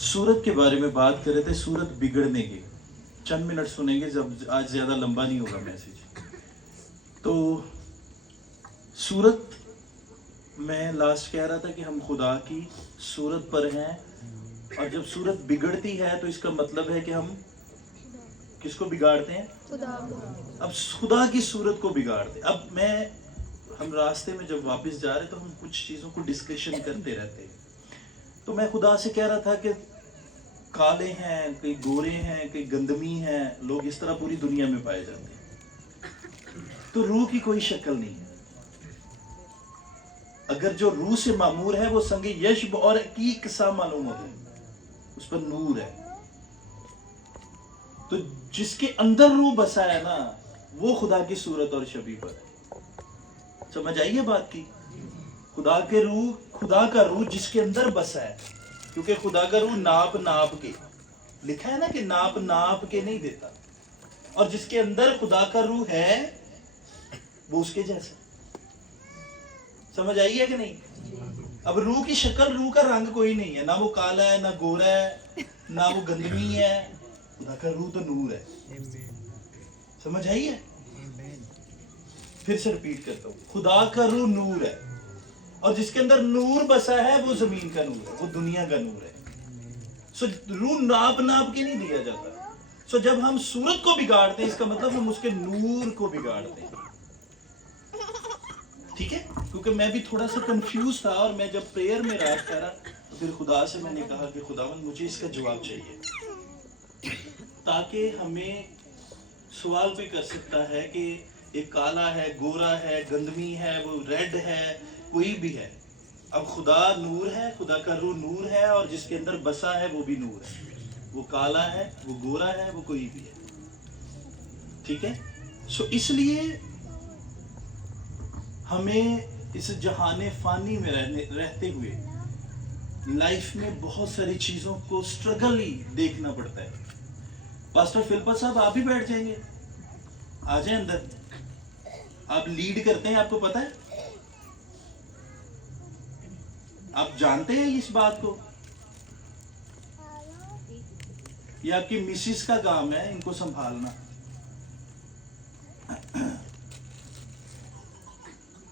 सूरत के बारे में बात कर रहे थे, सूरत बिगड़ने की। चंद मिनट सुनेंगे, जब आज ज़्यादा लंबा नहीं होगा मैसेज। तो सूरत मैं लास्ट कह रहा था कि हम खुदा की सूरत पर हैं, और जब सूरत बिगड़ती है तो इसका मतलब है कि हम किसको बिगाड़ते हैं? खुदा को। अब खुदा की सूरत को बिगाड़ते। अब हम रास्ते में जब वापस जा रहे तो हम कुछ चीज़ों को डिस्कशन करते रहते हैं। तो मैं खुदा से कह रहा था कि काले हैं, कई गोरे हैं, कई गंदमी हैं, लोग इस तरह पूरी दुनिया में पाए जाते हैं। तो रूह की कोई शक्ल नहीं है। अगर जो रूह से मामूर है वो संग यशब और हकीक सा मालूम होता है, उस पर नूर है। तो जिसके अंदर रूह बसा है ना, वो खुदा की सूरत और शबीह पर है। समझ आई है बात की? खुदा का रूह जिसके अंदर बसा है, क्योंकि खुदा का रूह नाप के, लिखा है ना कि नाप के नहीं देता। और जिसके अंदर खुदा का रूह है वो उसके जैसा। समझ आई है कि नहीं? अब रूह की शक्ल, रूह का रंग कोई नहीं है, ना वो काला है, ना गोरा है, ना वो गंदमी है। खुदा का रूह तो नूर है। समझ आई है? फिर से रिपीट करता हूँ, खुदा का रूह नूर है, और जिसके अंदर नूर बसा है वो जमीन का नूर है, वो दुनिया का नूर है। सो रूह नाप के नहीं दिया जाता। सो जब हम सूरत को बिगाड़ते हैं, इसका मतलब हम उसके नूर को बिगाड़ते हैं। ठीक है? क्योंकि मैं भी थोड़ा सा कंफ्यूज था, और मैं जब प्रेयर में रात करा तो फिर खुदा से मैंने कहा कि खुदावन मुझे इसका जवाब चाहिए, ताकि हमें सवाल भी कर सकता है कि ये काला है, गोरा है, गंदमी है, वो रेड है, कोई भी है। अब खुदा नूर है, खुदा का रूह नूर है, और जिसके अंदर बसा है वो भी नूर है। वो काला है, वो गोरा है, वो कोई भी है। ठीक है? सो इसलिए हमें इस जहाने फानी में रहते हुए लाइफ में बहुत सारी चीजों को स्ट्रगल ही देखना पड़ता है। पास्टर फिलिपा साहब, आप भी बैठ जाएंगे, आ जाए अंदर। आप लीड करते हैं, आपको पता है, आप जानते हैं इस बात को। ये आपकी मिसिस का काम है इनको संभालना।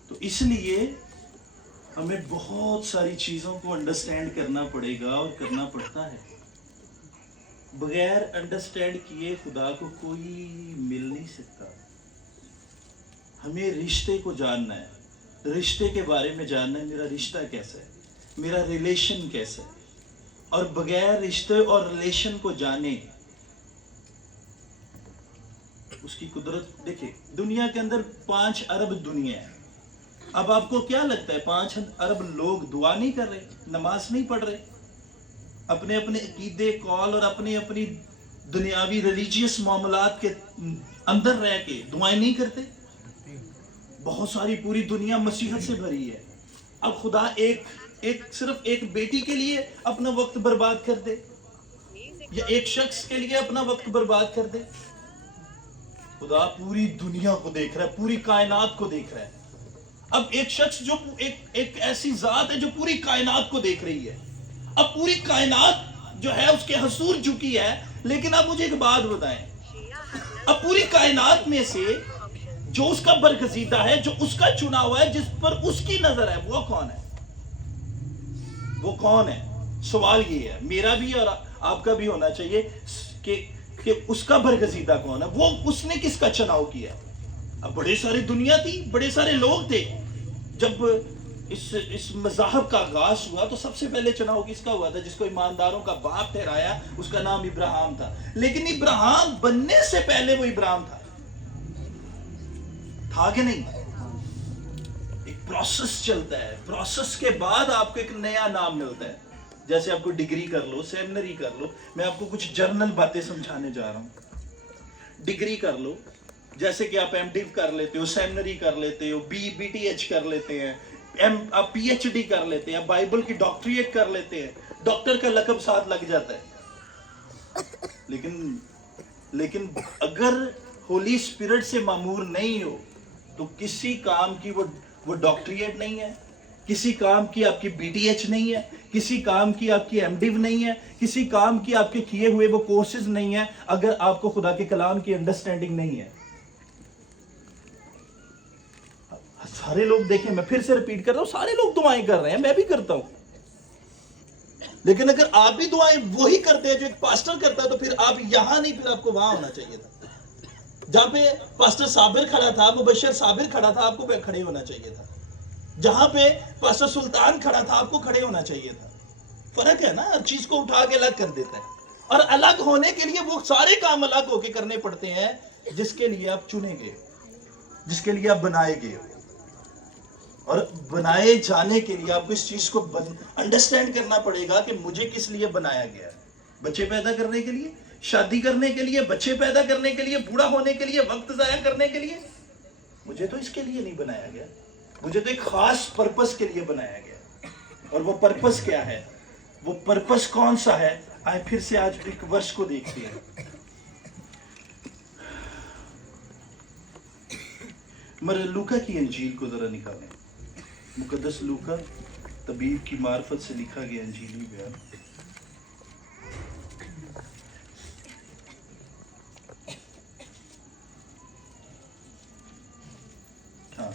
तो इसलिए हमें बहुत सारी चीजों को अंडरस्टैंड करना पड़ेगा और करना पड़ता है। बगैर अंडरस्टैंड किए खुदा को कोई मिल नहीं सकता। हमें रिश्ते को जानना है, रिश्ते के बारे में जानना है, मेरा रिश्ता कैसा है, मेरा रिलेशन कैसा है। और बगैर रिश्ते और रिलेशन को जाने उसकी कुदरत। देखिए, दुनिया के अंदर 5 अरब दुनिया है। अब आपको क्या लगता है 5 अरब लोग दुआ नहीं कर रहे, नमाज नहीं पढ़ रहे, अपने अपने अकीदे कौल और अपनी अपनी दुनियावी रिलीजियस मामलात के अंदर रह के दुआएं नहीं करते? बहुत सारी पूरी दुनिया मसीहत से भरी है। अब खुदा सिर्फ एक बेटी के लिए अपना वक्त बर्बाद कर दे, या एक शख्स के लिए अपना वक्त बर्बाद कर दे? खुदा पूरी दुनिया को देख रहा है, पूरी कायनात को देख रहा है। अब एक शख्स जो एक ऐसी जात है जो पूरी कायनात को देख रही है। अब पूरी कायनात जो है उसके हसूर झुकी है, लेकिन अब मुझे एक बात बताएं, अब पूरी कायनात में से जो उसका बरगजीदा है, जो उसका चुना हुआ है, जिस पर उसकी नजर है, वो कौन है? वो कौन है? सवाल ये है, मेरा भी और आपका भी होना चाहिए कि उसका बरगजीदा कौन है, वो उसने किसका चुनाव किया। अब बड़े सारी दुनिया थी, बड़े सारे लोग थे। जब इस मज़हब का आगाज हुआ तो सबसे पहले चुनाव किसका हुआ था? जिसको ईमानदारों का बाप ठहराया, उसका नाम इब्राहिम था। लेकिन इब्राहिम बनने से पहले वो इब्राहिम था कि नहीं? एक प्रोसेस चलता है, प्रोसेस के बाद आपको एक नया नाम मिलता है। जैसे आपको डिग्री कर लो, सेमिनरी कर लो, मैं आपको कुछ जर्नल बातें समझाने जा रहा हूँ। डिग्री कर लो, जैसे कि आप एमडिव कर लेते हो, सेमिनरी कर लेते हो, बीटीएच कर लेते हैं, आप पीएचडी कर लेते हैं, बाइबल की डॉक्टरेट कर लेते हैं, डॉक्टर का लक़ब साथ लग जाता है। लेकिन अगर होली स्पिरिट से मामूर नहीं हो तो किसी काम की वो डॉक्टरेट नहीं है, کسی کام کی آپ کی BTH نہیں ہے, کسی کام کی آپ کی MDiv نہیں ہے, کسی کام کی آپ کے کیے ہوئے وہ کورسز نہیں ہیں, اگر آپ کو خدا کے کلام کی انڈرسٹینڈنگ نہیں ہے. سارے لوگ دیکھیں, میں پھر سے ریپیٹ کر رہا ہوں, سارے لوگ دعائیں کر رہے ہیں, میں بھی کرتا ہوں, لیکن اگر آپ بھی دعائیں وہی کرتے ہیں جو ایک پاسٹر کرتا ہے, تو پھر آپ یہاں نہیں, پھر آپ کو وہاں ہونا چاہیے تھا. جہاں پہ پاسٹر صابر کھڑا تھا, مبشر صابر کھڑا تھا, آپ کو کھڑے ہونا چاہیے تھا. جہاں پہ پاسٹر سلطان کھڑا تھا, آپ کو کھڑے ہونا چاہیے تھا. فرق ہے نا, ہر چیز کو اٹھا کے الگ کر دیتا ہے. اور الگ ہونے کے لیے وہ سارے کام الگ ہو کے کرنے پڑتے ہیں جس کے لیے آپ چنے گئے, جس کے لیے آپ بنائے گئے. اور بنائے جانے کے لیے آپ کو اس چیز کو انڈرسٹینڈ کرنا پڑے گا کہ مجھے کس لیے بنایا گیا. بچے پیدا کرنے کے لیے, شادی کرنے کے لیے, بچے پیدا کرنے کے لیے, بوڑھا ہونے کے لیے, وقت ضائع کرنے کے لیے. مجھے تو اس کے لیے نہیں بنایا گیا, مجھے تو ایک خاص پرپس کے لیے بنایا گیا. اور وہ پرپس کیا ہے, وہ پرپس کون سا ہے, آئے پھر سے آج ایک ورس کو دیکھتے ہیں. لوکا کی انجیل کو ذرا نکالیں. مقدس لوکا طبیب کی معرفت سے لکھا گیا انجیلی بیان. ہاں,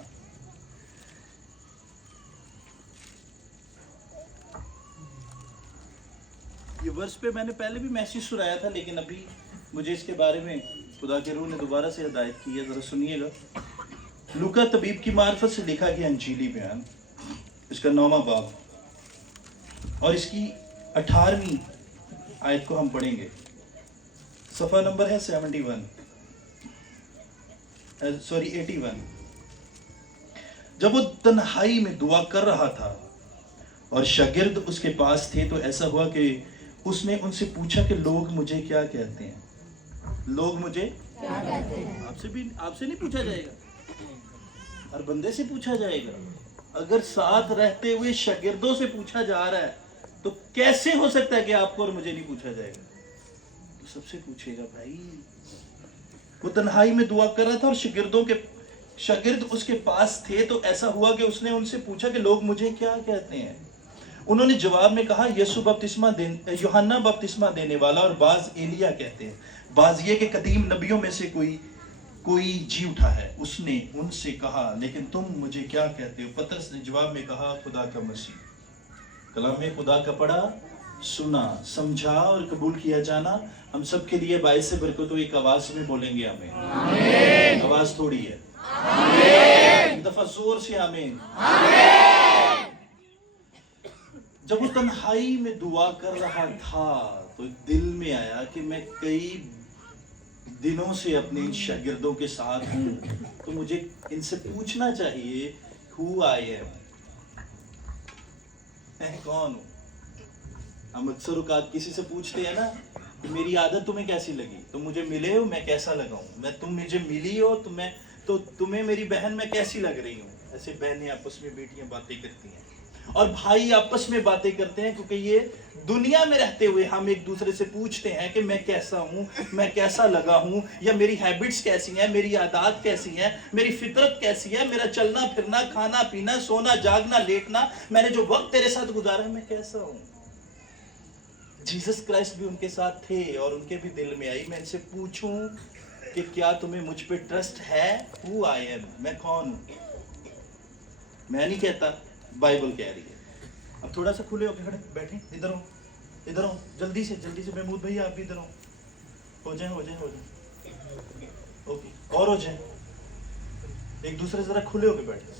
یہ ورس پہ میں نے پہلے بھی میسیج سنایا تھا, لیکن ابھی مجھے اس کے بارے میں خدا کے روح نے دوبارہ سے ہدایت کی ہے, ذرا سنیے گا. لوکا طبیب کی معرفت سے لکھا گیا انجیلی بیان, اس کا 9واں باب اور اس کی 18ویں آیت کو ہم پڑھیں گے. صفحہ نمبر ہے 81. جب وہ تنہائی میں دعا کر رہا تھا اور شاگرد اس کے پاس تھے, تو ایسا ہوا کہ اس نے ان سے پوچھا کہ لوگ مجھے کیا کہتے ہیں. لوگ مجھے کیا کہتے ہیں. آپ سے نہیں پوچھا جائے گا, ہر بندے سے پوچھا جائے گا. اگر ساتھ رہتے ہوئے شاگردوں سے پوچھا جا رہا ہے, تو کیسے ہو سکتا ہے کہ آپ کو اور مجھے نہیں پوچھا جائے گا. تو سب سے پوچھے گا بھائی. وہ تنہائی میں دعا کر رہا تھا اور شاگرد اس کے پاس تھے, تو ایسا ہوا کہ اس نے ان سے پوچھا کہ لوگ مجھے کیا کہتے ہیں. انہوں نے جواب میں کہا, یوحنا بپتسمہ دینے والا, اور بعض ایلیا کہتے ہیں, بعض یہ کہ قدیم نبیوں میں سے کوئی جی اٹھا ہے. اس نے ان سے کہا, لیکن تم مجھے کیا کہتے ہو. پطرس نے جواب میں کہا, خدا کا مسیح. کلام میں خدا کا پڑھا, سنا, سمجھا اور قبول کیا جانا ہم سب کے لیے باعث برکت ہو. ایک آواز میں بولیں گے آمین. آمین. آواز تھوڑی ہے. آمین. ایک دفعہ زور سے آمین. آمین. جب وہ تنہائی میں دعا کر رہا تھا, تو دل میں آیا کہ میں کئی دنوں سے اپنے شاگردوں کے ساتھ ہوں, تو مجھے ان سے پوچھنا چاہیے who I am, میں کون ہوں. ہم اکثر اوقات کسی سے پوچھتے ہیں نا کہ میری عادت تمہیں کیسی لگی, تم مجھے ملے ہو, میں کیسا لگا ہوں. تم مجھے ملی ہو, تو تمہیں میری بہن میں کیسی لگ رہی ہوں. ایسے بہنیں آپس میں, بیٹیاں باتیں کرتی ہیں, اور بھائی آپس میں باتیں کرتے ہیں, کیونکہ یہ دنیا میں رہتے ہوئے ہم ایک دوسرے سے پوچھتے ہیں کہ میں کیسا ہوں, میں کیسا لگا ہوں, یا میری ہیبٹس کیسی ہیں, میری عادات کیسی ہیں, میری فطرت کیسی ہے, میرا چلنا پھرنا, کھانا پینا, سونا جاگنا, لیٹنا, میں نے جو وقت تیرے ساتھ گزارا ہے, میں کیسا ہوں. جیسس کرائسٹ بھی ان کے ساتھ تھے, اور ان کے بھی دل میں آئی میں ان سے پوچھوں کہ کیا تمہیں مجھ پہ ٹرسٹ ہے. who I am, میں کون ہوں. میں نہیں کہتا, بائبل کہہ رہی ہے. اب تھوڑا سا کھلے ہو کے بیٹھیں, ادھر ہو, جلدی سے محمود بھائی آپ بھی ادھر ہو جائیں. اوکے, اور ہو جائیں, ایک دوسرے ذرا کھلے ہو کے بیٹھیں.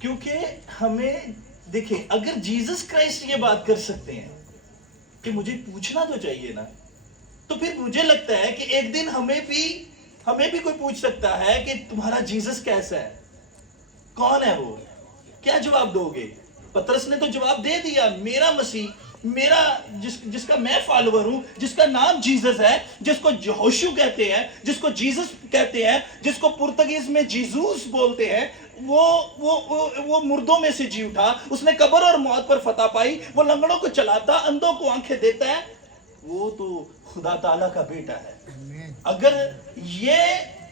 کیونکہ ہمیں دیکھیں, اگر جیسس کرائسٹ یہ بات کر سکتے ہیں کہ مجھے پوچھنا تو چاہیے نا, تو پھر مجھے لگتا ہے کہ ایک دن ہمیں بھی کوئی پوچھ سکتا ہے کہ تمہارا جیسس کیسا ہے, کون ہے وہ. کیا جواب دو گے؟ پطرس نے تو جواب دے دیا, میرا مسیح, میرا جس کا میں فالوور ہوں, جس کا نام جیسس ہے, جس کو یہوشو کہتے ہیں, جس کو جیسس کہتے ہیں, جس کو پرتگیز میں جیزوس بولتے ہیں, وہ مردوں میں سے جی اٹھا, اس نے قبر اور موت پر فتح پائی, وہ لنگڑوں کو چلاتا, اندھوں کو آنکھیں دیتا ہے, وہ تو خدا تعالیٰ کا بیٹا ہے. اگر یہ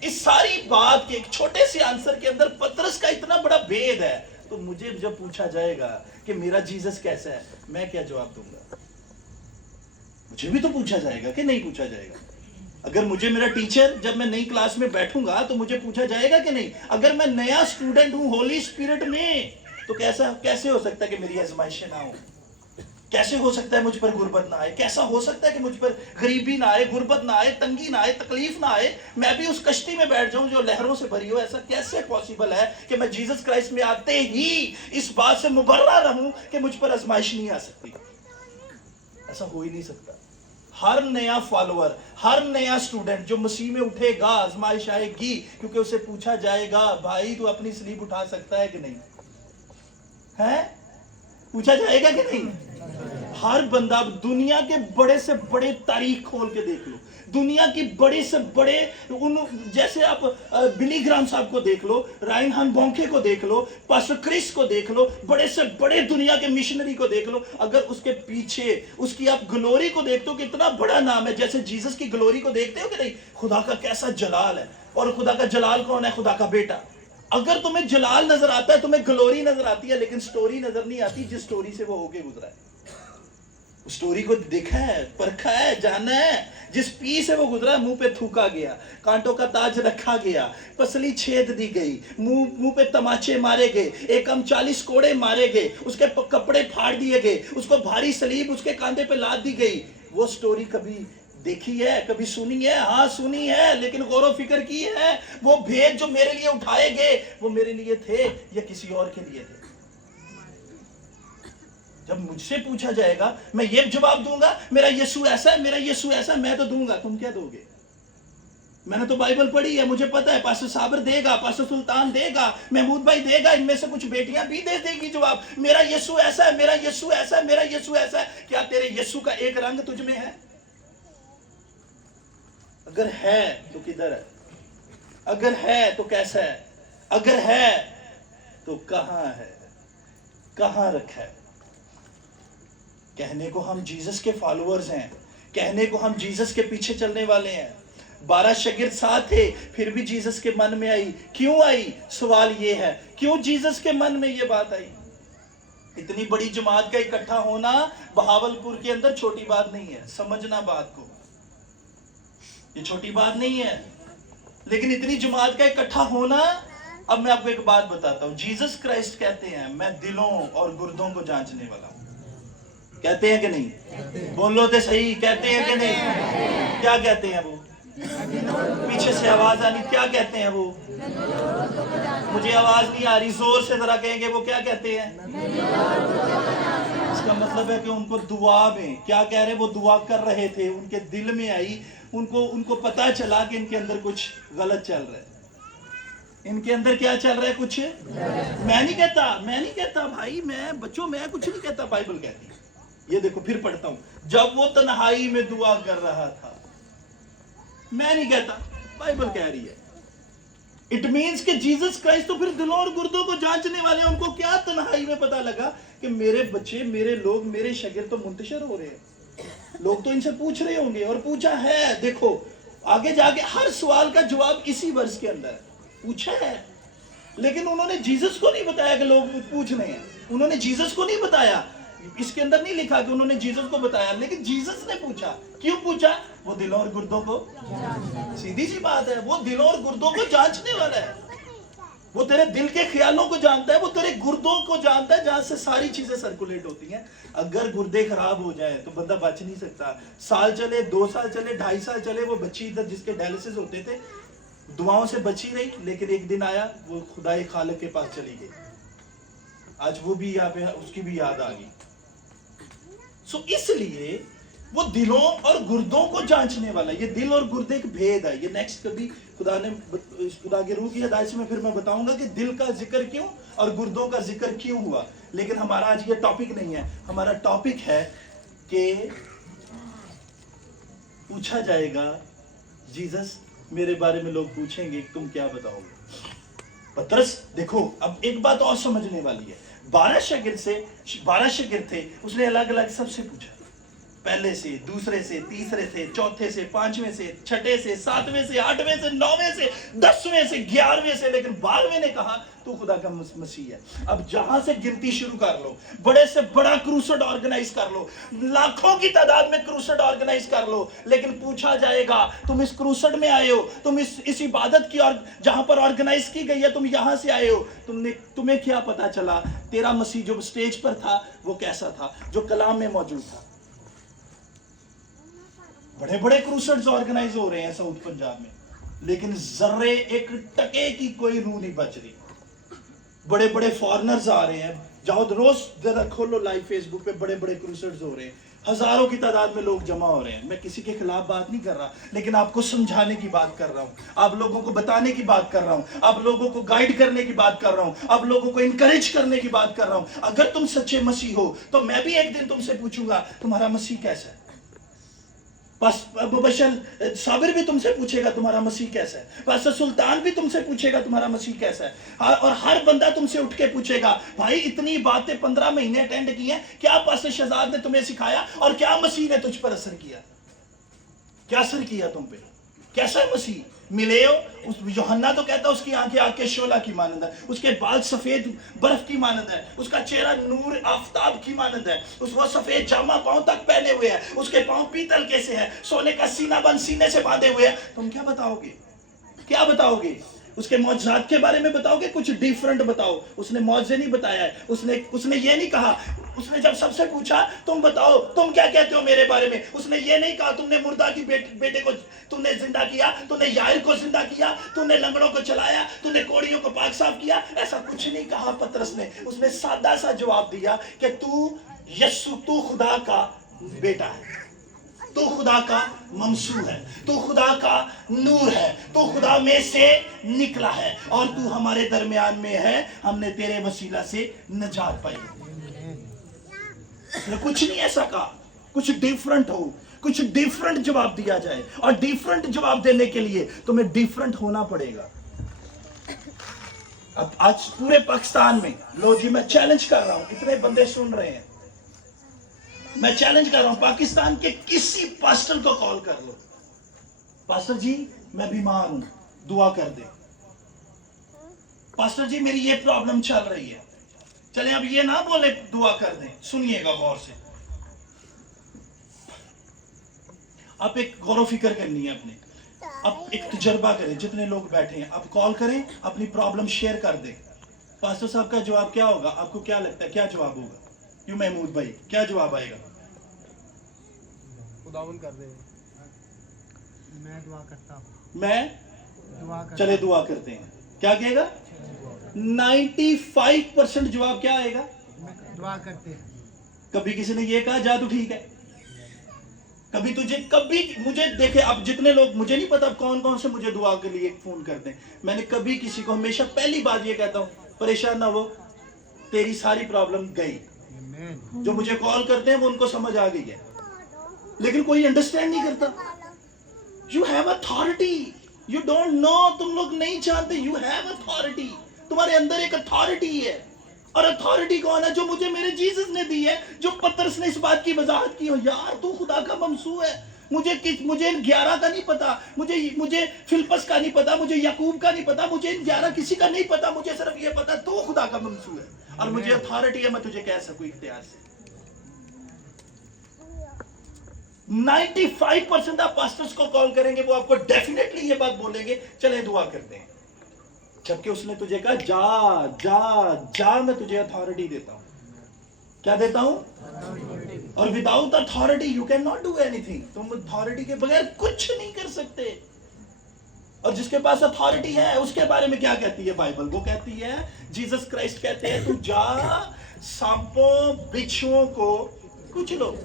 اس ساری بات کے ایک چھوٹے سے آنسر کے اندر پطرس کا اتنا بڑا بید ہے, تو مجھے جب پوچھا جائے گا کہ میرا جیزس کیسا ہے, میں کیا جواب دوں گا؟ مجھے بھی تو پوچھا جائے گا کہ نہیں پوچھا جائے گا؟ اگر مجھے میرا ٹیچر جب میں نئی کلاس میں بیٹھوں گا تو مجھے پوچھا جائے گا کہ نہیں؟ اگر میں نیا اسٹوڈنٹ ہوں ہولی اسپرٹ میں تو کیسے ہو سکتا ہے کہ میری آزمائشیں نہ ہوں؟ کیسے ہو سکتا ہے مجھ پر غربت نہ آئے؟ کیسا ہو سکتا ہے کہ مجھ پر غریبی نہ آئے, غربت نہ آئے, تنگی نہ آئے, تکلیف نہ آئے, میں بھی اس کشتی میں بیٹھ جاؤں جو لہروں سے بھری ہو؟ ایسا کیسے پاسبل ہے کہ میں جیزس کرائسٹ میں آتے ہی اس بات سے مبرہ رہوں کہ مجھ پر آزمائش نہیں آ سکتی؟ ایسا ہو ہی نہیں سکتا. ہر نیا فالوور, ہر نیا اسٹوڈنٹ جو مسیح میں اٹھے گا, آزمائش آئے گی, کیونکہ اسے پوچھا جائے گا بھائی تو اپنی سلیب اٹھا سکتا ہے کہ نہیں ہے؟ پوچھا جائے گا کہ نہیں؟ ہر بندہ, دنیا کے بڑے سے بڑے تاریخ کھول کے دیکھ لو, دنیا کی بڑے سے بڑے جیسے آپ بلی گرام صاحب کو دیکھ لو, رائن ہان بونکے کو دیکھ لو, پاسٹر کرس کو دیکھ لو, بڑے سے بڑے دنیا کے مشنری کو دیکھ لو, اگر اس کے پیچھے اس کی آپ گلوری کو دیکھتے ہو کہ اتنا بڑا نام ہے, جیسے جیزس کی گلوری کو دیکھتے ہو کہ نہیں؟ خدا کا کیسا جلال ہے, اور خدا کا جلال کون ہے؟ خدا کا بیٹا. اگر تمہیں جلال نظر آتا ہے, تمہیں گلوری نظر آتی ہے, لیکن سٹوری نظر نہیں آتی جس سٹوری سے وہ ہو کے گزرا ہے. سٹوری کو دیکھا ہے, پرکھا ہے, جانا ہے. جس پی سے وہ گزرا, منہ پہ تھوکا گیا, کانٹوں کا تاج رکھا گیا, پسلی چھید دی گئی, منہ پہ تماچے مارے گئے, 40 کوڑے مارے گئے, اس کے کپڑے پھاڑ دیے گئے, اس کو بھاری سلیب اس کے کاندھے پہ لاد دی گئی. وہ سٹوری کبھی دیکھی ہے, کبھی سنی ہے؟ ہاں سنی ہے, لیکن غور و فکر کی ہے وہ بھیج جو میرے لیے اٹھائے گئے وہ میرے لیے تھے یا کسی اور کے لیے تھے؟ جب مجھ سے پوچھا جائے گا میں یہ جواب دوں گا, میرا یسوع ایسا ہے, میرا یسوع ایسا ہے, میں تو دوں گا. تم کیا دو گے؟ میں نے تو بائبل پڑھی ہے, مجھے پتا ہے. پاسٹر صابر دے گا, پاسٹر سلطان دے گا, محمود بھائی دے گا, ان میں سے کچھ بیٹیاں بھی دے گی جواب. میرا یسوع ایسا ہے, میرا یسوع ایسا ہے, میرا یسوع ایسا ہے. کیا تیرے یسوع کا ایک رنگ تجھ میں ہے؟ اگر ہے تو کدھر ہے؟ اگر ہے تو کیسا ہے؟ اگر ہے تو کہاں ہے؟ کہاں رکھا ہے؟ کہنے کو ہم جیزس کے فالوورز ہیں, کہنے کو ہم جیزس کے پیچھے چلنے والے ہیں. 12 شاگرد ساتھ تھے, پھر بھی جیزس کے من میں آئی. کیوں آئی؟ سوال یہ ہے, کیوں جیزس کے من میں یہ بات آئی؟ اتنی بڑی جماعت کا اکٹھا ہونا بہاولپور کے اندر چھوٹی بات نہیں ہے, سمجھنا بات کو, یہ چھوٹی بات نہیں ہے. لیکن اتنی جماعت کا اکٹھا ہونا, اب میں آپ کو ایک بات بتاتا ہوں. جیزس کرائسٹ کہتے ہیں میں دلوں اور گردوں کو جانچنے والا ہوں. کہتے ہیں کہ نہیں؟ بولو تو صحیح, کہتے ہیں کہ نہیں؟ کیا کہتے ہیں وہ؟ پیچھے سے آواز آنی, کیا کہتے ہیں وہ؟ مجھے آواز نہیں آ رہی, زور سے ذرا کہیں گے وہ کیا کہتے ہیں. اس کا مطلب ہے کہ ان کو دعا میں, کیا کہہ رہے, وہ دعا کر رہے تھے, ان کے دل میں آئی, ان کو پتا چلا کہ ان کے اندر کچھ غلط چل رہا ہے. ان کے اندر کیا چل رہا ہے؟ کچھ. میں نہیں کہتا بھائی, میں بچوں میں کچھ نہیں کہتا, بائبل کہتی ہے. یہ دیکھو پھر پڑھتا ہوں, جب وہ تنہائی میں دعا کر رہا تھا. میں نہیں کہتا, بائبل کہہ رہی ہے. اٹ مینس کہ جیزس کرائسٹ تو پھر دلوں اور گردوں کو جانچنے والے ہیں. ان کو کیا تنہائی میں پتا لگا کہ میرے بچے, میرے لوگ, میرے شاگرد تو منتشر ہو رہے ہیں, لوگ تو ان سے پوچھ رہے ہوں گے, اور پوچھا ہے. دیکھو آگے جا کے ہر سوال کا جواب اسی ورس کے اندر پوچھا ہے. لیکن انہوں نے جیزس کو نہیں بتایا کہ لوگ پوچھ رہے ہیں, انہوں نے جیزس کو نہیں بتایا. اس کے اندر نہیں لکھا کہ انہوں نے جیزس کو بتایا, لیکن جیزس نے پوچھا. کیوں پوچھا؟ وہ دلوں اور گردوں کو, سیدھی سی بات ہے, وہ دلوں اور گردوں کو جانچنے والا ہے. وہ تیرے دل کے خیالوں کو جانتا ہے, وہ تیرے گردوں کو جانتا ہے, جہاں سے ساری چیزیں سرکولیٹ ہوتی ہیں. اگر گردے خراب ہو جائے تو بندہ بچ نہیں سکتا. سال چلے, 2 سال چلے, 2.5 سال چلے, وہ بچی ادھر جس کے ڈائلسس ہوتے تھے دعاؤں سے بچی رہی, لیکن ایک دن آیا وہ خدائے خالق کے پاس چلی گئی. آج وہ بھی یہاں پہ, اس کی بھی یاد آ گئی. سو اس لیے وہ دلوں اور گردوں کو جانچنے والا. یہ دل اور گردے ایک بھید ہے. یہ نیکسٹ کبھی خدا کے روح کی ہدایت سے میں پھر میں بتاؤں گا کہ دل کا ذکر کیوں اور گردوں کا ذکر کیوں ہوا. لیکن ہمارا آج یہ ٹاپک نہیں ہے. ہمارا ٹاپک ہے کہ پوچھا جائے گا, جیزس میرے بارے میں لوگ پوچھیں گے تم کیا بتاؤ گے. پترس دیکھو اب ایک بات اور سمجھنے والی ہے. 12 شاگرد تھے, اس نے الگ الگ سب سے پوچھا. पहले से, दूसरे से, तीसरे से, चौथे से, पांचवें से, छठे से, सातवें से, आठवें से, नौवें से, 10वें से, 11वें से, लेकिन 12वें ने कहा तू खुदा का मसीह है। अब जहां से गिनती शुरू कर लो, बड़े से बड़ा क्रूसेड ऑर्गेनाइज कर लो, लाखों की तादाद में क्रूसेड ऑर्गेनाइज कर लो, लेकिन पूछा जाएगा तुम इस क्रूसेड में आए हो, तुम इस इबादत की और जहां पर ऑर्गेनाइज की गई है तुम यहां से आए हो, तुम्हें क्या पता चला तेरा मसीह जो स्टेज पर था वो कैसा था, जो कलाम में मौजूद था। बड़े बड़े क्रूसेड्स ऑर्गेनाइज हो रहे हैं साउथ पंजाब में, लेकिन जर्रे एक टके की कोई रूह नहीं बच रही। बड़े बड़े फॉरेनर्स आ रहे हैं, जाओ रोज जरा खोलो लाइव फेसबुक पे, बड़े बड़े क्रूसेड्स हो रहे हैं, हजारों की तादाद में लोग जमा हो रहे हैं। मैं किसी के खिलाफ बात नहीं कर रहा, लेकिन आपको समझाने की बात कर रहा हूँ, आप लोगों को बताने की बात कर रहा हूँ, आप लोगों को गाइड करने की बात कर रहा हूँ, आप लोगों को इनकरेज करने की बात कर रहा हूँ। अगर तुम सच्चे मसीह हो तो मैं भी एक दिन तुमसे पूछूंगा तुम्हारा मसीह कैसा है। पास्टर साबिर भी तुमसे पूछेगा तुम्हारा मसीह कैसा है, पास्टर सुल्तान भी तुमसे पूछेगा तुम्हारा मसीह कैसा है, और हर बंदा तुमसे उठ के पूछेगा भाई इतनी बातें 15 महीने अटेंड की हैं, क्या पास्टर शहजाद ने तुम्हें सिखाया और क्या मसीह ने तुझ पर असर किया, क्या असर किया तुम पे, कैसा है मसीह। मिले हो, उस यूहन्ना तो कहता है उसकी आंखें आग के शोला की मानंद है, उसके बाल सफेद बर्फ की मानंद है, उसका चेहरा नूर आफताब की मानंद है, वो सफेद जामा पांव तक पहने हुए है, उसके पांव पीतल कैसे है, सोने का सीना बंद सीने से बांधे हुए हैं। तुम क्या बताओगे, क्या बताओगे? उसके मौजज़ात के बारे में बताओगे, कुछ डिफरेंट बताओ। उसने मौजज़े नहीं बताया है, उसने ये नहीं कहा, उसने जब सबसे पूछा तुम बताओ तुम क्या कहते हो मेरे बारे में, उसने ये नहीं कहा तुमने मुर्दा की बेटे को तुमने जिंदा किया, तुमने याइर को जिंदा किया, तुमने लंगड़ों को चलाया, तुमने कोड़ियों को पाक साफ किया, ऐसा कुछ नहीं कहा पतरस ने। उसने सादा सा जवाब दिया कि तू यस्सु, तू खुदा का बेटा है, तू खुदा का ममसू है, तू खुदा का नूर है, तू खुदा में से निकला है और तू हमारे दरमियान में है, हमने तेरे वसीला से निजात पाई। कुछ नहीं ऐसा कहा, कुछ डिफरेंट हो, कुछ डिफरेंट जवाब दिया जाए, और डिफरेंट जवाब देने के लिए तुम्हें डिफरेंट होना पड़ेगा। अब आज पूरे पाकिस्तान में, लो जी मैं चैलेंज कर रहा हूं, इतने बंदे सुन रहे हैं, मैं चैलेंज कर रहा हूं, पाकिस्तान के किसी पास्टर को कॉल कर लो, पास्टर जी मैं बीमार हूं दुआ कर दे, पास्टर जी मेरी ये प्रॉब्लम चल रही है। चले अब ये ना बोले दुआ कर दें, सुनिएगा गौर से, आप एक गौर फिक्र करनी है अपने, अब एक तजर्बा करें, जितने लोग बैठे हैं आप कॉल करें, अपनी प्रॉब्लम शेयर कर दें। पास्टर साहब का जवाब क्या होगा, आपको क्या लगता है क्या जवाब होगा? यू महमूद भाई क्या जवाब आएगा? खुदावन कर दे, मैं दुआ करता हूं, मैं दुआ करता, चले दुआ करते हैं। क्या कहेगा? 95% जवाब क्या आएगा? दुआ करते हैं। कभी किसी ने ये कहा जा तू ठीक है? कभी मुझे देखे, अब जितने लोग, मुझे नहीं पता कौन कौन से मुझे दुआ के लिए फोन करते हैं, मैंने कभी किसी को, हमेशा पहली बात ये कहता हूं परेशान ना हो, तेरी सारी प्रॉब्लम गई। जो मुझे कॉल करते हैं वो उनको समझ आ गई है, लेकिन कोई अंडरस्टैंड नहीं करता। You have authority, you don't know, तुम लोग नहीं जानते, यू हैव अथॉरिटी, तुम्हारे अंदर एक अथॉरिटी है। और अथॉरिटी कौन है? जो मुझे मेरे जीसस ने दी है, जो पतरस ने इस बात की वजाहत की हो, यार तू खुदा का ममसू है, मुझे 11 का नहीं पता, मुझे फिलिपस का नहीं पता, मुझे याकूब का नहीं पता, मुझे 11 किसी का नहीं पता, मुझे सिर्फ ये पता तू खुदा का ममसू है, और मुझे अथॉरिटी है, मैं तुझे कह सकूं इख्तियार से। 95% आप पास्टर्स को कॉल करेंगे, वो आपको डेफिनेटली ये बात बोलेंगे चले दुआ करते हैं, जबकि उसने तुझे कहा जा जा जा, मैं तुझे अथॉरिटी देता हूं। क्या देता हूं? और without authority you can not do anything, तुम अथॉरिटी के बगैर कुछ नहीं कर सकते। और जिसके पास अथॉरिटी है उसके बारे में क्या कहती है बाइबल? वो कहती है, जीसस क्राइस्ट कहते हैं तू जा सांपों बिच्छुओं को कुचलो।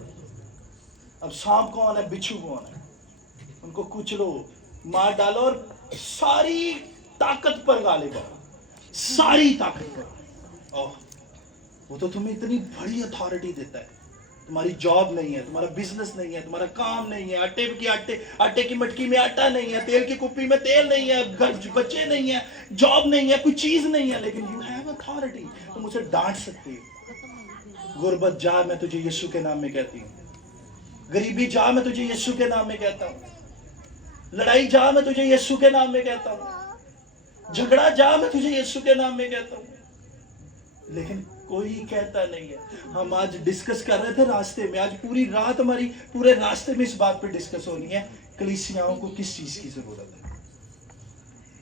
अब सांप कौन है, बिच्छू कौन है? उनको कुचलो, मार डालो, और सारी ताकत पर गालिब हो, सारी ताकत पर। ओह, वो तो तुम्हें इतनी बड़ी अथॉरिटी देता है। तुम्हारी जॉब नहीं है, तुम्हारा बिजनेस नहीं है, तुम्हारा काम नहीं है, आटे की मटकी में आटा नहीं है, तेल की कुप्पी में तेल नहीं है, घर बच्चे नहीं है, जॉब नहीं है, कोई चीज नहीं है, लेकिन यू हैव अथॉरिटी। तुम उसे डांट सकते हो, गुर्बत जा, मैं तुझे यीशु के नाम में कहती हूँ, गरीबी जा, मैं तुझे यीशु के नाम में कहता हूँ। लड़ाई जा, मैं तुझे यीशु के नाम में कहता हूँ। झगड़ा जा, मैं तुझे यीशु के नाम में कहता हूँ। लेकिन कोई कहता नहीं है। हम आज डिस्कस कर रहे थे रास्ते में, आज पूरी रात हमारी पूरे रास्ते में इस बात पे डिस्कस होनी है, कलीसियाओं को किस चीज की जरूरत है।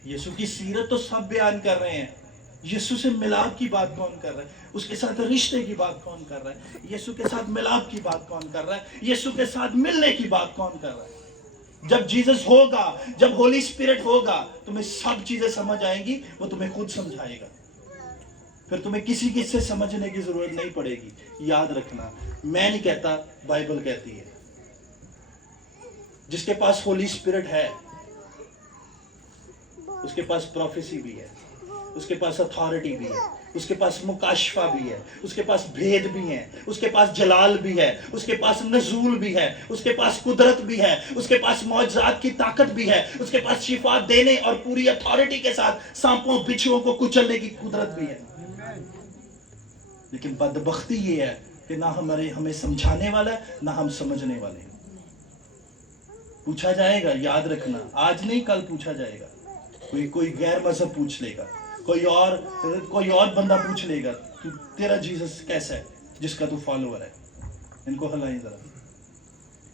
यीशु की सीरत तो सब बयान कर रहे हैं, यीशु से मिलाप की बात कौन कर रहा है, उसके साथ रिश्ते की बात कौन कर रहा है, यीशु के साथ मिलाप की बात कौन कर रहा है, यीशु के साथ मिलने की बात कौन कर रहा है। जब जीसस होगा, जब होली स्पिरिट होगा, तुम्हें सब चीजें समझ आएंगी, वो तुम्हें खुद समझाएगा, फिर तुम्हें किसी की से समझने की जरूरत नहीं पड़ेगी। याद रखना, मैं नहीं कहता, बाइबल कहती है। जिसके पास होली स्पिरिट है उसके पास प्रोफेसी भी है, उसके पास अथॉरिटी भी है, उसके पास मुकाशफा भी है, उसके पास भेद भी है, उसके पास जलाल भी है, उसके पास नजूल भी है, उसके पास कुदरत भी है, उसके पास मौजज़ात की ताकत भी है, उसके पास शिफा देने और पूरी अथॉरिटी के साथ सांपों बिच्छुओं को कुचलने की कुदरत भी है। लेकिन बदबख्ती ये है कि ना हमें समझाने वाला है, ना हम समझने वाले हैं। पूछा जाएगा, याद रखना, आज नहीं कल पूछा जाएगा। कोई गैर मजहब पूछ लेगा, कोई और बंदा पूछ लेगा, तू तेरा जीसस कैसा है जिसका तू फॉलोअर है। इनको हलाएं जरा।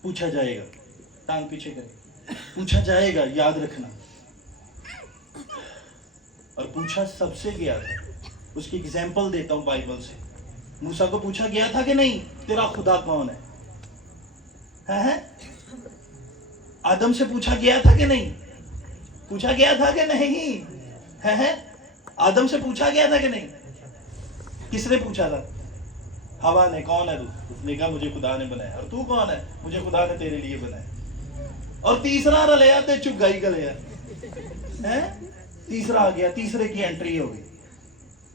पूछा जाएगा, टांग पीछे करें, पूछा जाएगा, याद रखना। और पूछा सबसे गया था। उसकी एग्जाम्पल देता हूं बाइबल से। मूसा को पूछा गया था कि नहीं, तेरा खुदा कौन है? आदम से पूछा गया था कि नहीं? पूछा गया था कि नहीं? है? आदम से पूछा गया था कि नहीं? किसने पूछा था? हवा ने। कौन है तू? उसने कहा मुझे खुदा ने बनाया। और तू कौन है? मुझे खुदा ने तेरे लिए बनाया। और तीसरा रलिया ते चुगाई गलिया है। तीसरा आ गया, तीसरे की एंट्री हो गई।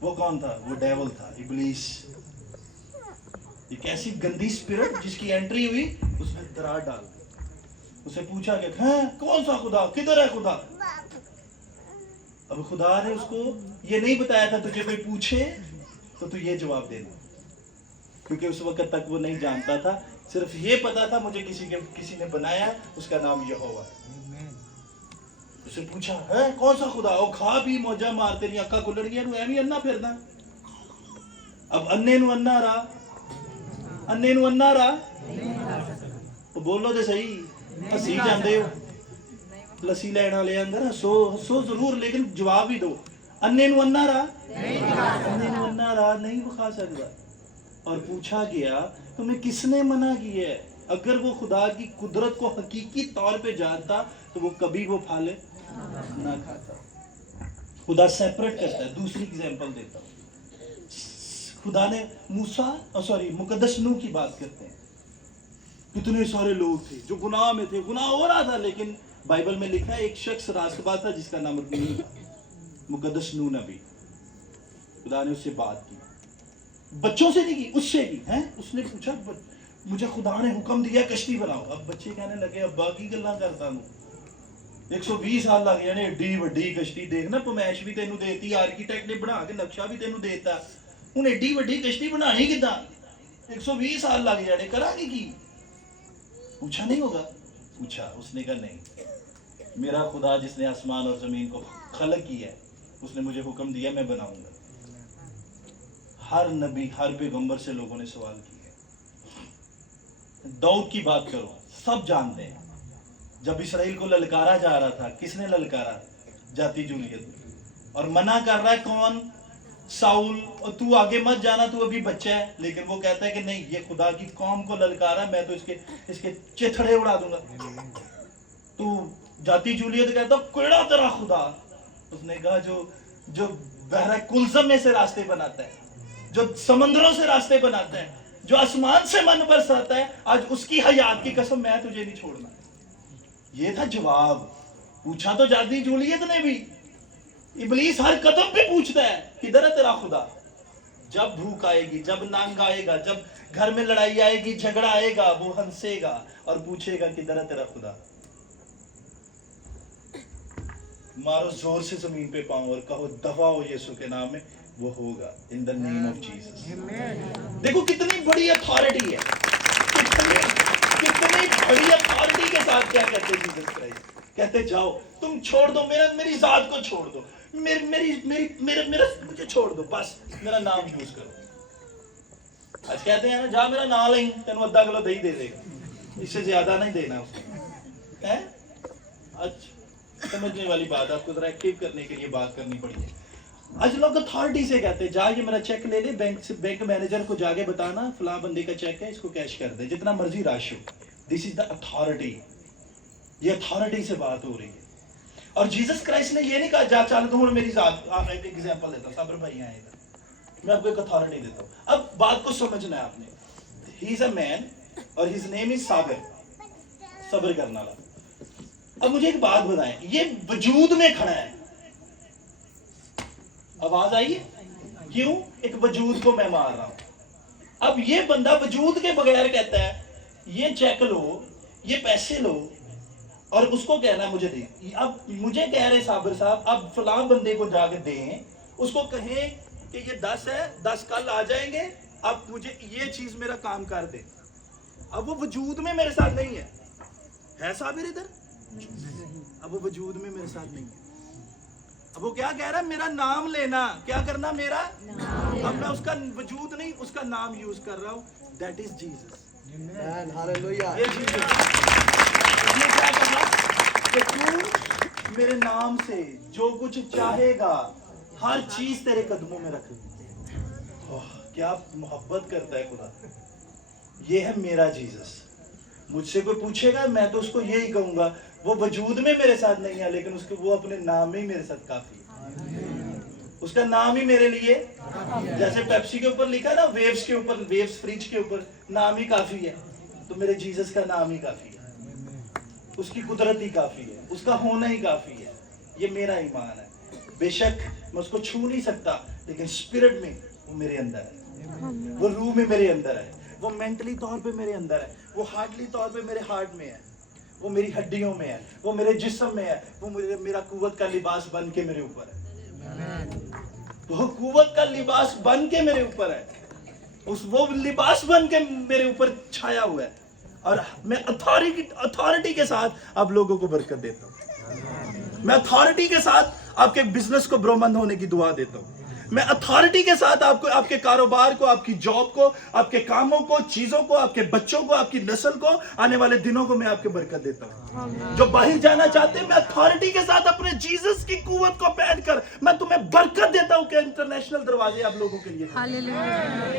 वो कौन था? वो डेविल था, इब्लीस। एक ऐसी गंदी स्पिरिट जिसकी एंट्री हुई, उसने दरार डाल दी। उसे पूछा कि कौन सा खुदा, किधर है खुदा? अब खुदा ने उसको ये नहीं बताया था तुझे कोई पूछे तो तू ये जवाब देना, क्योंकि उस वक्त तक वो नहीं जानता था। सिर्फ ये पता था मुझे किसी ने बनाया, उसका नाम यहोवा है। उसे पूछा है कौन सा खुदा? ओ खा भी मौजा मार, तेरी अक्का खुलड़ गया, तू एवं अन्ना फिरदा। अब अन्ने नु अन्ना रहा, अन्ने नु अन्ना रहा तो बोलो तो सही। हसी जाते हो, लस्सी लैन वाले अंदर हसो जरूर, लेकिन जवाब ही दो। अन्ने नु अन्ना रहा, अन्ने नु अन्ना रहा नहीं वो खा सकता। और पूछा गया तुम्हें किसने मना किया है? अगर वो खुदा की कुदरत को हकीकी तौर पे जानता तो वो कभी वो फल ना खाता। खुदा सेपरेट करता है। दूसरी एग्जांपल देता हूँ। खुदा ने मुकद्दस नूह की बात करते हैं। कितने सारे लोग थे जो गुनाह में थे, गुनाह हो रहा था, लेकिन बाइबल में लिखा है एक शख्स रास्तबाज था जिसका नाम नूह था, मुकद्दस नूह नबी। खुदा ने उससे बात की, बच्चों से नहीं की, उससे की है। उसने पूछा मुझे खुदा ने हुक्म दिया कश्ती बनाओ। अब बच्चे कहने लगे अब्बा की गल्ला करता हूँ, 120 साल लग जाने एडी वड्डी कश्ती, देखना पमैश भी तेनू देती, आर्कीटेक्ट ने बना के नक्शा भी तेनू देता, हुण एडी वड्डी कश्ती बनानी किदां? 120 साल लग जाने, करांगे की? पूछा नहीं होगा? पूछा। उसने कहा नहीं, मेरा खुदा जिसने आसमान और जमीन को खलक किया है, उसने मुझे हुक्म दिया, मैं बनाऊंगा। हर नबी, हर पैगंबर से लोगों ने सवाल किए। दाऊद की बात करो, सब जानते हैं। जब इसराइल को ललकारा जा रहा था, किसने ललकारा? जाति जूलियत। और मना कर रहा है कौन? साउल। और तू आगे मत जाना, तू अभी बच्चा है। लेकिन वो कहता है कि नहीं, ये खुदा की कौम को ललकारा, मैं तो इसके चिथड़े उड़ा दूंगा। तू जाति जूलियत कहता कोड़ा तेरा खुदा। उसने कहा जो बहरा कुलसम में से रास्ते बनाता है, जो समंदरों से रास्ते बनाता है, जो आसमान से मन बरसाता है, आज उसकी हयात की कसम मैं तुझे नहीं छोड़ना। ये था जवाब। पूछा तो जाति जूलियत ने भी। इब्लीस हर कदम पे पूछता है किधर है तेरा खुदा? जब भूख आएगी, जब नंग आएगा, जब घर में लड़ाई आएगी, झगड़ा आएगा, वो हंसेगा और पूछेगा किधर है तेरा खुदा? मारो जोर से जमीन पे पाओ और कहो दफा हो यीशु के नाम में, वो होगा इन द नेम ऑफ जीसस। देखो कितनी बड़ी अथॉरिटी है, कितने बड़ी अथॉरिटी के साथ क्या कहते जीसस क्राइस्ट, कहते जाओ तुम छोड़ दो मेरी जात को छोड़ दो, मेरा मुझे छोड़ दो, बस मेरा नाम यूज करो। आज कहते हैं ना जा मेरा नाम लें तेन अद्धा किलो दही दे देगा, इससे ज्यादा नहीं देना उसको है। अच्छा समझने वाली बात, आपको जरा एक्टिव करने के लिए बात करनी पड़ी है। आज लोग अथॉरिटी से कहते हैं जा ये मेरा चेक ले ले, बैंक मैनेजर को जाके बताना फलां बंदे का चेक है, इसको कैश कर दे, जितना मर्जी राशि हो। दिस इज द अथॉरिटी, ये अथॉरिटी से बात हो रही है। और जीसस क्राइस्ट ने ये नहीं कहा जा चल तू मेरी जात, आप एक एग्जांपल देता हूं, साबर भाई आए इधर, मैं आपको एक अथॉरिटी देता हूं, अब बात को समझना है आपने। ही इज अ मैन और हिज नेम इज साबर, सब्र करने वाला। अब मुझे एक बात बताएं, ये वजूद में खड़ा है, आवाज आई है क्यों? एक वजूद को मैं मार रहा हूं। अब ये बंदा वजूद के बगैर कहता है ये चेक लो, ये पैसे लो, और उसको कहना मुझे दे। अब मुझे कह रहे साबिर साहब अब फलां बंदे को जाके दें, उसको कहें कि ये 10 है, 10 कल आ जाएंगे, अब मुझे ये चीज मेरा काम कर दे। अब वो वजूद में मेरे साथ नहीं है साबिर इधर? अब वो वजूद में मेरे साथ नहीं है। अब वो क्या कह रहा है, मेरा नाम लेना, क्या करना मेरा नाम। अब मैं उसका वजूद नहीं उसका नाम यूज कर रहा हूं, दैट इज जीसस। हालेलुया। ये जीसस इसने क्या करना कि तू मेरे नाम से जो कुछ चाहेगा हर चीज तेरे कदमों में रख लूं। क्या मोहब्बत करता है खुदा। ये है मेरा जीसस। मुझसे कोई पूछेगा मैं तो उसको यही कहूंगा, वो वजूद में मेरे साथ नहीं है लेकिन उसके वो अपने नाम में ही मेरे साथ काफी है। उसका नाम ही मेरे लिए, जैसे पेप्सी के ऊपर लिखा है ना, वेव्स के ऊपर, वेव्स फ्रिज के ऊपर नाम ही काफी है, तो मेरे जीसस का नाम ही काफी है, उसकी कुदरत ही काफी है, उसका होना ही काफी है। ये मेरा ईमान है। बेशक मैं उसको छू नहीं सकता लेकिन स्पिरिट में वो मेरे अंदर है, वो रूह में मेरे अंदर है, वो मेंटली तौर पे मेरे अंदर है, वो हार्टली तौर पे मेरे हार्ट में है, वो मेरी हड्डियों में है, वो मेरे जिस्म में है, वो मेरा कुव्वत का लिबास बन के मेरे ऊपर है, वो कुव्वत का लिबास बन के मेरे ऊपर है, वो लिबास बन के मेरे ऊपर छाया हुआ है। और मैं अथॉरिटी के साथ आप लोगों को बरकत देता हूँ। मैं अथॉरिटी के साथ आपके बिजनेस को ब्रह्मंड होने की दुआ देता हूँ। मैं अथॉरिटी के साथ आपको, आपके कारोबार को, आपकी जॉब को, आपके कामों को, चीजों को, आपके बच्चों को, आपकी नस्ल को, आने वाले दिनों को मैं आपके बरकत देता हूँ। जो बाहर जाना चाहते हैं, मैं अथॉरिटी के साथ अपने जीसस की कुव्वत को पहन कर मैं तुम्हें बरकत देता हूँ कि इंटरनेशनल दरवाजे आप लोगों के लिए,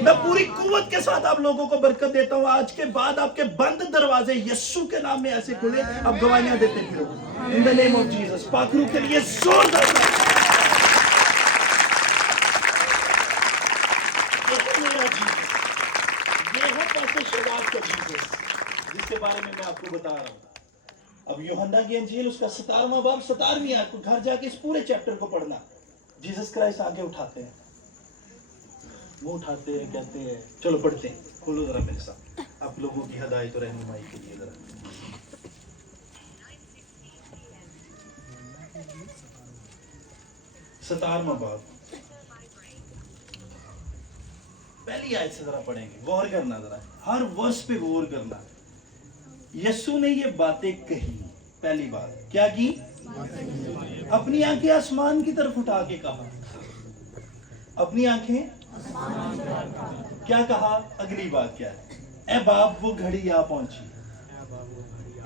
मैं पूरी कुव्वत के साथ आप लोगों को बरकत देता हूँ। आज के बाद आपके बंद दरवाजे यीशु के नाम में ऐसे खुले, अब गवाहियां देते फिरो in the name of Jesus. पाखरू के लिए जोरदार जिसके बारे में मैं आपको बता रहा हूं। अब यूहन्ना की इंजील उसका 17वां बाब 17वीं आयत को घर जाके इस पूरे चैप्टर को पढ़ना। जीसस क्राइस्ट आगे उठाते हैं, वो उठाते हैं, कहते हैं, चलो पढ़ते हैं, खोलो जरा मेरे साथ आप लोगों की हिदायत और रहनुमाई के लिए जरा। सतारवां बाब पहली आयत से जरा पढ़ेंगे, गौर करना, जरा हर वर्ष पे गौर करना। यीशु ने ये बातें कही, पहली बात क्या की, अपनी आंखें आसमान की तरफ उठा के कहा, अपनी आंखें क्या कहा, अगली बात क्या है, ए बाप वो घड़ी आ पहुंची,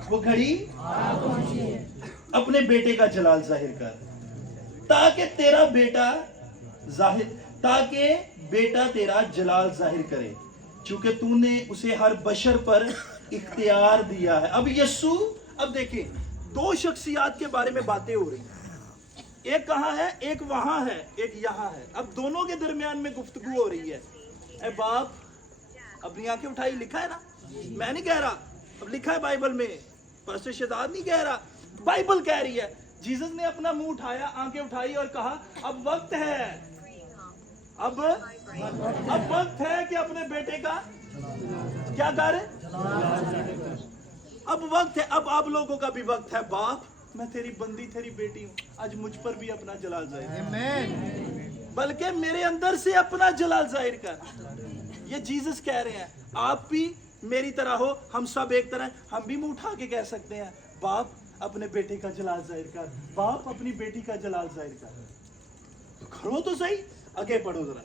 वो घड़ी अपने बेटे का जलाल जाहिर कर, ताकि बेटा तेरा जलाल जाहिर करे, चूंकि तूने उसे हर बशर पर इख्तियार दिया है। अब यीशु, अब देखिए दो शख्सियात के बारे में बातें हो रही हैं, एक कहाँ है, एक वहां है, एक यहाँ है। अब दोनों के दरमियान में गुफ्तगू हो रही है। ए बाप अपनी आंखें उठाई, लिखा है ना, मैं नहीं कह रहा, अब लिखा है बाइबल में, पास्टर शहजाद नहीं कह रहा, बाइबल कह रही है। जीसस ने अपना मुंह उठाया, आंखें उठाई और कहा अब वक्त है, अब वक्त है कि अपने बेटे का क्या कर, अब वक्त है, अब आप लोगों का भी वक्त है। बाप मैं तेरी बंदी, तेरी बेटी हूँ, आज मुझ पर भी अपना जलाल जाहिर, बल्कि मेरे अंदर से अपना जलाल जाहिर कर। ये जीसस कह रहे हैं, आप भी मेरी तरह हो, हम सब एक तरह। हम भी मुंह उठा के कह सकते हैं, बाप अपने बेटे का जलाल जाहिर कर, बाप अपनी बेटी का जलाल जाहिर कर। तो करो तो सही, आगे पढ़ो जरा।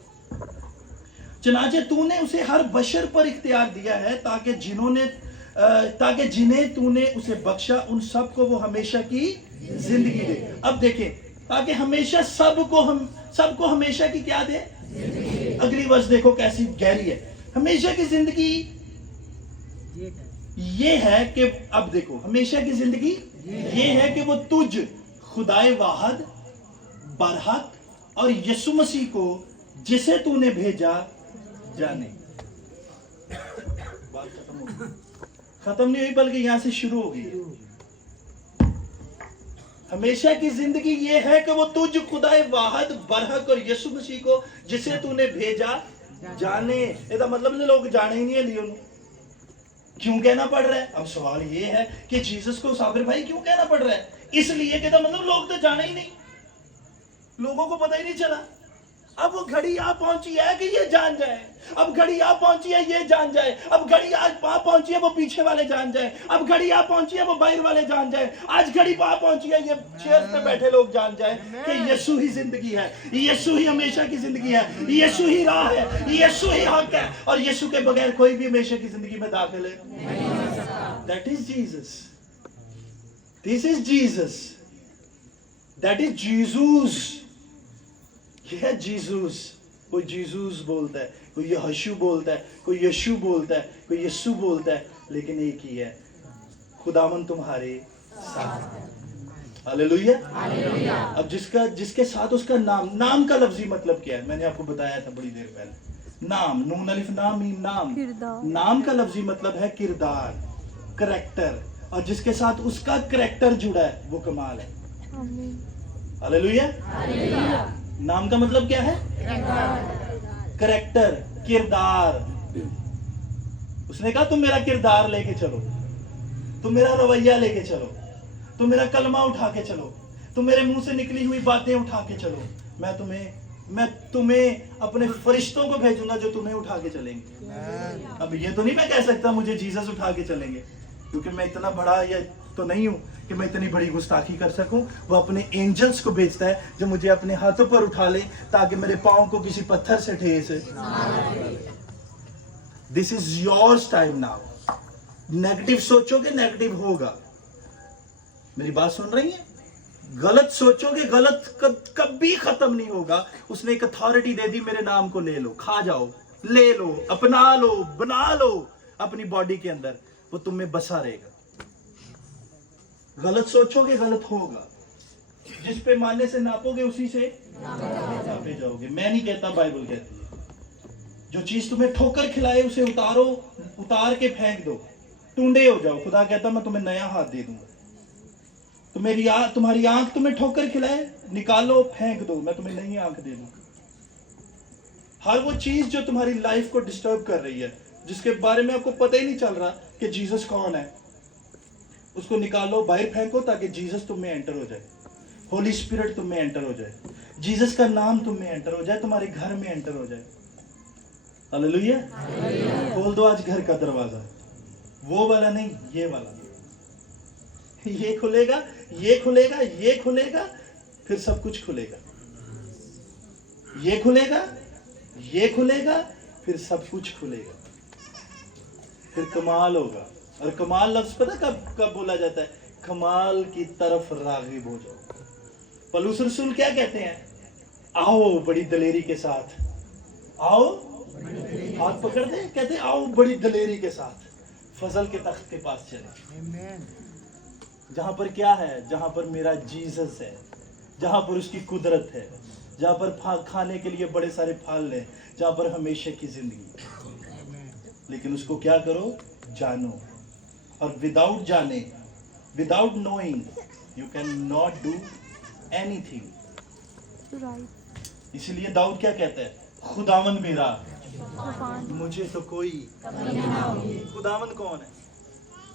चनाचे तूने उसे हर बशर पर इख्तियार दिया है ताकि जिन्हें तूने उसे बख्शा उन सब को वो हमेशा की जिंदगी दे। अब देखें, ताकि हमेशा सबको हमेशा की क्या दे? अगली वर्ष देखो कैसी गहरी है। हमेशा की जिंदगी ये है कि, अब देखो, हमेशा की जिंदगी ये है कि वो तुझ खुदाए वाहद बरहक और यीशु मसीह को जिसे तूने भेजा जाने। बात खत्म नहीं हुई, बल्कि यहां से शुरू हो गई। हमेशा की जिंदगी ये है कि वो तुझ खुदाए वाहद बरहक और यीशु मसीह को जिसे तूने भेजा जाने। इसका मतलब लोग जाने ही नहीं है लियो। क्यों कहना पड़ रहा है? अब सवाल ये है कि जीसस को साबिर भाई क्यों कहना पड़ रहा है? इसलिए कि मतलब लोग तो जाने ही नहीं, लोगों को पता ही नहीं चला। अब वो घड़ी आ पहुंची है कि ये जान जाए, अब घड़ी आ पहुंची है ये जान जाए, अब घड़ी आज आ पहुंची है वो पीछे वाले जान जाए, अब घड़ी आ पहुंची है वो बाहर वाले जान जाए, आज घड़ी आ पहुंची है ये चेयर पे बैठे लोग जान जाए कि यीशु ही जिंदगी है, यीशु ही हमेशा की जिंदगी है, यीशु ही राह है, यीशु ही हक है, और यीशु के बगैर कोई भी हमेशा की जिंदगी में दाखिल है। That is Jesus, this is Jesus, that is Jesus. ये है जीसस। कोई जीसस बोलता है, कोई यहोशू बोलता है, कोई यीशु बोलता है, कोई यीशु बोलता है, लेकिन एक ही है, खुदावन तुम्हारे साथ। हालेलुया। अब जिसके साथ उसका नाम का लफ्जी मतलब क्या है? मैंने आपको बताया था बड़ी देर पहले। नाम, नून अलिफ नाम मीम नाम, नाम का लफ्जी मतलब है किरदार, करैक्टर, और जिसके साथ उसका करैक्टर जुड़ा है वो कमाल है। हालेलुया। नाम का मतलब क्या है? करैक्टर, किरदार। उसने कहा तुम मेरा किरदार लेके चलो, तुम मेरा रवैया लेके चलो, तुम मेरा कलमा उठा के चलो, तुम मेरे मुंह से निकली हुई बातें उठा के चलो। मैं तुम्हें अपने फरिश्तों को भेजूंगा जो तुम्हें उठा के चलेंगे। अब ये तो नहीं मैं कह सकता मुझे जीसस उठा के चलेंगे, क्योंकि मैं इतना बड़ा या तो नहीं हूं कि मैं इतनी बड़ी गुस्ताखी कर सकूं। वो अपने एंजल्स को भेजता है जो मुझे अपने हाथों पर उठा ले ताकि मेरे पांव को किसी पत्थर से ठेस। This is yours time now. Negative सोचोगे नेगेटिव होगा। मेरी बात सुन रही है? गलत सोचोगे गलत कभी खत्म नहीं होगा। उसने एक अथॉरिटी दे दी, मेरे नाम को ले लो, खा जाओ, ले लो, अपना लो, बना लो अपनी बॉडी के अंदर, वो तुम में बसा रहेगा। गलत सोचोगे गलत होगा, जिस पे मानने से नापोगे उसी से नापे जाओगे। मैं नहीं कहता, बाइबल कहती है। जो चीज तुम्हें ठोकर खिलाए उसे उतार के फेंक दो, टुंडे हो जाओ। खुदा कहता मैं तुम्हें नया हाथ दे दूंगा। तुम्हारी आंख तुम्हें ठोकर खिलाए, निकालो, फेंक दो, मैं तुम्हें नई आंख दे दूंगा। हर वो चीज जो तुम्हारी लाइफ को डिस्टर्ब कर रही है, जिसके बारे में आपको पता ही नहीं चल रहा कि जीसस कौन है, उसको निकालो, बाहर फेंको, ताकि जीसस तुम में एंटर हो जाए, होली स्पिरिट तुम में एंटर हो जाए, जीसस का नाम तुम में एंटर हो जाए, तुम्हारे घर में एंटर हो जाए। हालेलुया। खोल दो आज घर का दरवाजा, वो वाला नहीं, ये वाला। ये खुलेगा, ये खुलेगा, ये खुलेगा, फिर सब कुछ खुलेगा। ये खुलेगा, ये खुलेगा, फिर सब कुछ खुलेगा, फिर कमाल होगा। और कमाल लफ्ज पता कब बोला जाता है? कमाल की तरफ राग़िब हो जाओ। पौलुस रसूल क्या कहते हैं? आओ बड़ी दलेरी के साथ, आओ, हाथ पकड़ दे, कहते आओ बड़ी दलेरी के साथ फजल के तख्त के पास चले। जहां पर क्या है? जहां पर मेरा जीसस है, जहां पर उसकी कुदरत है, जहां पर खाने के लिए बड़े सारे फल हैं, जहां पर हमेशा की जिंदगी। लेकिन उसको क्या करो? जानो। और विदाउट जाने, without knowing, you can not do anything. इसलिए दाऊद क्या कहता है? खुदावन मेरा, मुझे तो कोई। खुदावन कौन है?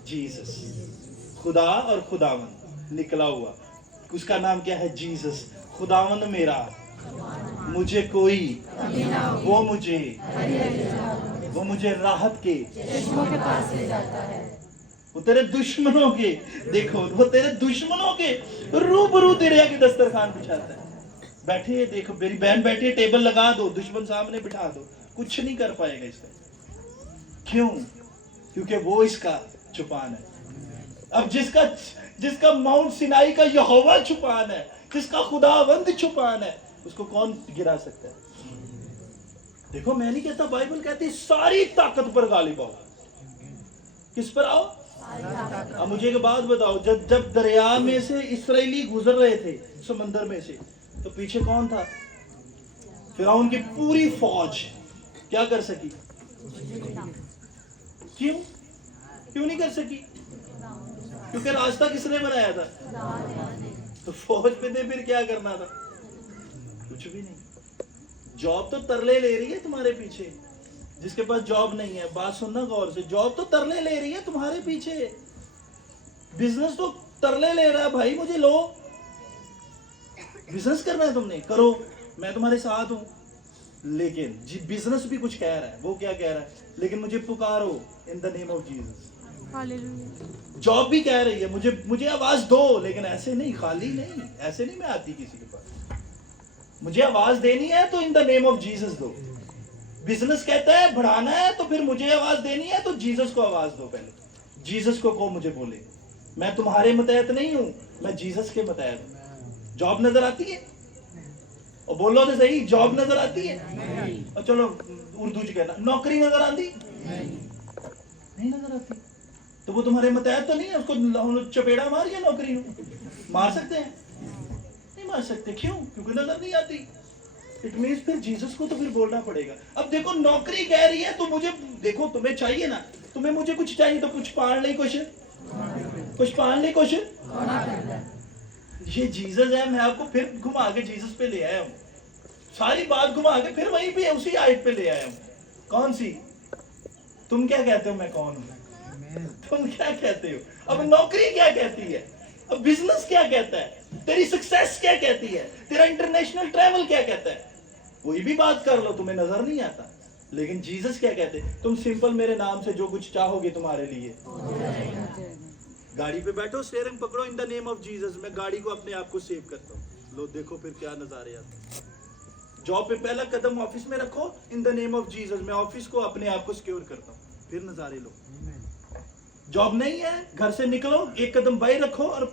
जीसस। खुदा और खुदावन निकला हुआ, उसका नाम क्या है? जीसस। खुदावन मेरा, मुझे कोई, वो मुझे। वो मुझे राहत के चश्मों के पास ले जाता है। वो तेरे दुश्मनों के, देखो वो तेरे दुश्मनों के रूबरू तेरे आगे दस्तरखान बिछाता है। बैठी है, देखो मेरी बहन बैठी है, टेबल लगा दो, दुश्मन सामने बिठा दो, कुछ नहीं कर पाएगा इसका। क्यों? क्योंकि वो इसका छुपान है। अब जिसका माउंट सिनाई का यहोवा छुपान है, जिसका खुदावंद छुपान है, उसको कौन गिरा सकता है? देखो मैं नहीं कहता, बाइबल कहती सारी ताकत पर गालिब आओ। किस पर आओ? अब मुझे एक बात बताओ, जब दरिया में से इस्राएली गुजर रहे थे समंदर में से, तो पीछे कौन था? फिरौन की पूरी फौज क्या कर सकी? क्यों नहीं कर सकी? क्योंकि रास्ता किसने बनाया था? तो फौज पे ने फिर क्या करना था? कुछ भी नहीं। जॉब तो तरले ले रही है तुम्हारे पीछे, जिसके पास जॉब नहीं है, बात सुनना गौर से, जॉब तो तरले ले रही है तुम्हारे पीछे, बिजनेस तो तरले ले रहा है, भाई मुझे लो, बिजनेस करना है तुमने करो, मैं तुम्हारे साथ हूं। लेकिन बिजनेस भी कुछ कह रहा है, वो क्या कह रहा है? लेकिन मुझे पुकारो in the name of Jesus. Hallelujah. जॉब भी कह रही है मुझे आवाज दो, लेकिन ऐसे नहीं, खाली नहीं, ऐसे नहीं मैं आती किसी के पास। मुझे आवाज देनी है तो इन द नेम ऑफ जीसस दो। बिजनेस कहता है बढ़ाना है, तो फिर मुझे आवाज देनी है तो जीसस को आवाज दो। पहले जीसस को मुझे बोले, मैं तुम्हारे मतहत नहीं हूं, मैं जीसस के मतहत हूं। जॉब नजर आती है? और बोलो तो सही, जॉब नजर आती है? और चलो उर्दू च कहना, नौकरी नजर आती? नहीं नजर आती। तो वो तुम्हारे मतहत तो नहीं है, उसको चपेड़ा मारिए, नौकरी मार सकते हैं? नहीं मार सकते। क्यों? क्योंकि नजर नहीं आती। इट मीन्स फिर जीसस को तो फिर बोलना पड़ेगा। अब देखो नौकरी कह रही है तो मुझे, देखो तुम्हें चाहिए ना, तुम्हें मुझे कुछ चाहिए तो कुछ पालने की कोशिश, ये जीसस है। मैं आपको फिर घुमा के जीसस पे ले आया हूँ, सारी बात घुमा के फिर वहीं पे उसी आयत पे ले आया हूँ। कौन सी? तुम क्या कहते हो मैं कौन हूँ? तुम क्या कहते हो? अब नौकरी क्या कहती है? अब बिजनेस क्या कहता है? तेरी सक्सेस क्या कहती है? तेरा इंटरनेशनल ट्रैवल क्या कहता है? कोई भी बात कर लो, तुम्हें नजर नहीं आता। लेकिन जीसस क्या कहते हैं? तुम सिंपल मेरे नाम से जो कुछ चाहोगे तुम्हारे लिए। गाड़ी पे बैठो, स्टीयरिंग पकड़ो, इन द नेम ऑफ जीसस, मैं गाड़ी को अपने आप को सेव करता हूँ। लो देखो फिर क्या नजारे आते हैं। जॉब पे पहला कदम ऑफिस में रखो, इन द नेम ऑफ जीसस, मैं ऑफिस को अपने आप को सिक्योर करता हूँ। फिर नजारे लो। जॉब नहीं है, घर से निकलो, एक कदम बाई रखो और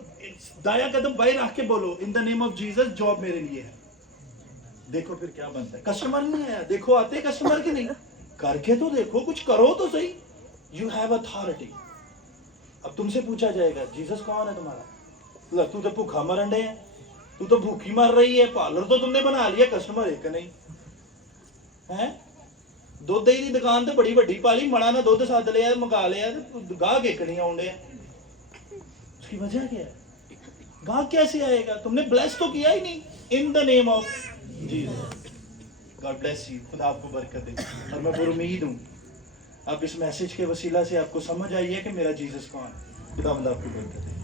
दाया कदम बाई रख के बोलो, इन the name of Jesus, job मेरे लिए है। देखो फिर क्या बनता है। कस्टमर नहीं आया, देखो आते कस्टमर की नहीं, करके तो देखो, कुछ करो तो सही। You have authority. अब तुमसे पूछा जाएगा जीसस कौन है तुम्हारा? तू तो भूखा मरंडे है, तू तो भूखी मर रही है, पार्लर तो तुमने बना लिया, कस्टमर एक नहीं है। दुध दही की दुकान तो बड़ी वड्डी पाली, मड़ा ना दुध सद लिया, मंगा लिया, गाहक एक नहीं आउंडे। उसकी वजह क्या है? गाहक कैसे आएगा? तुमने ब्लेस तो किया ही नहीं। इन the name of Jesus, God bless you, खुदा आपको बरकत दे। और मैं उम्मीद हूँ अब इस मैसेज के वसीला से आपको समझ आई है कि मेरा जीसस कौन है। खुदा आपको बरकत दे।